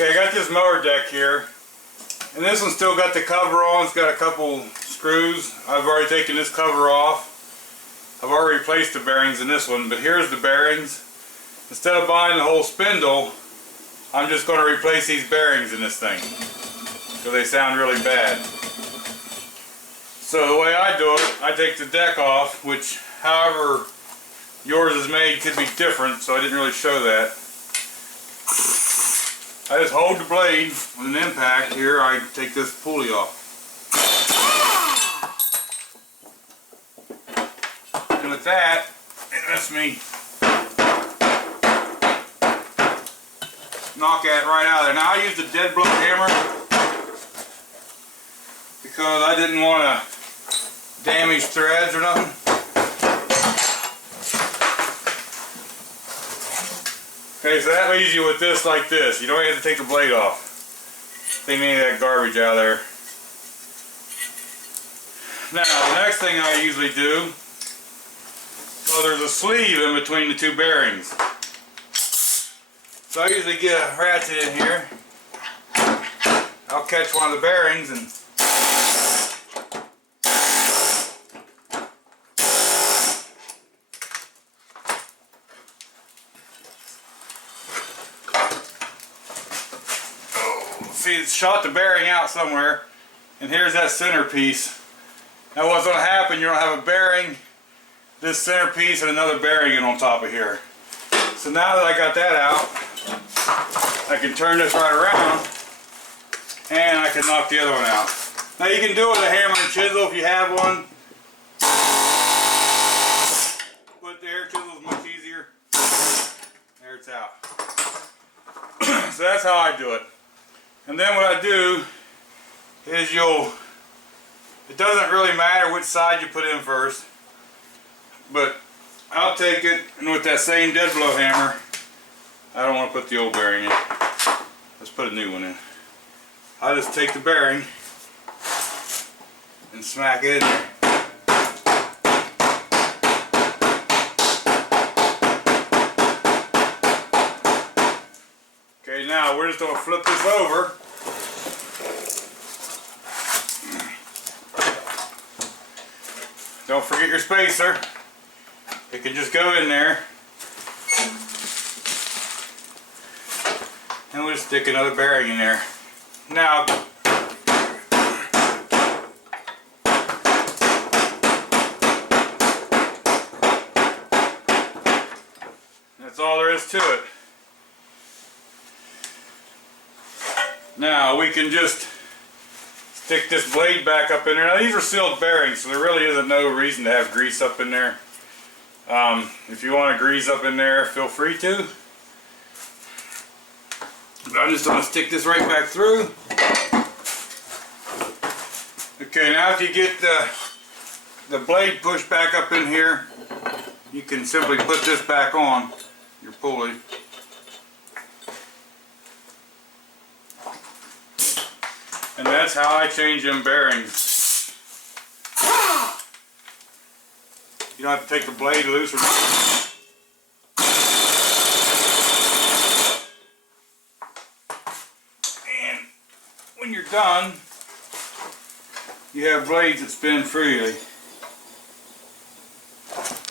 Okay, I got this mower deck here, and this one's still got the cover on. It's got a couple screws. I've already taken this cover off. I've already replaced the bearings in this one, but here's the bearings. Instead of buying the whole spindle, I'm just going to replace these bearings in this thing because they sound really bad. So the way I do it, I take the deck off, which however yours is made could be different, so I didn't really show that. I just hold the blade with an impact. Here I take this pulley off. And with that, it lets me knock that right out of there. Now I used a dead blow hammer because I didn't want to damage threads or nothing. Okay, so that leaves you with this like this. You don't have to take the blade off. Take any of that garbage out of there. Now, the next thing I usually do, well, there's a sleeve in between the two bearings. So I usually get a ratchet in here. I'll catch one of the bearings and see, it's shot the bearing out somewhere, and here's that center piece. Now what's going to happen, you're going to have a bearing, this center piece, and another bearing in on top of here. So now that I got that out, I can turn this right around, and I can knock the other one out. Now you can do it with a hammer and chisel if you have one, but the air chisel is much easier. There, it's out. So that's how I do it. And then what I do is it doesn't really matter which side you put in first, but I'll take it, and with that same dead blow hammer, I don't want to put the old bearing in. Let's put a new one in. I'll just take the bearing and smack it in there. Okay, now we're just going to flip this over. Don't forget your spacer. It can just go in there. And we'll just stick another bearing in there. Now, that's all there is to it. Now we can just stick this blade back up in there. Now these are sealed bearings, so there really isn't no reason to have grease up in there. If you want to grease up in there, feel free to. But I'm just going to stick this right back through. Okay, now if you get the blade pushed back up in here, you can simply put this back on your pulley. And that's how I change them bearings. You don't have to take the blade loose or nothing. And when you're done, you have blades that spin freely.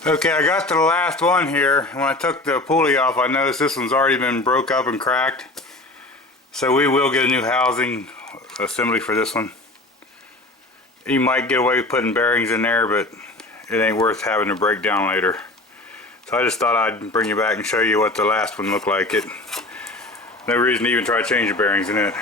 Okay, I got to the last one here. When I took the pulley off, I noticed this one's already been broke up and cracked. So we will get a new housing assembly for this one. You might get away with putting bearings in there, but it ain't worth having to break down later. So I just thought I'd bring you back and show you what the last one looked like. No reason to even try to change the bearings in it.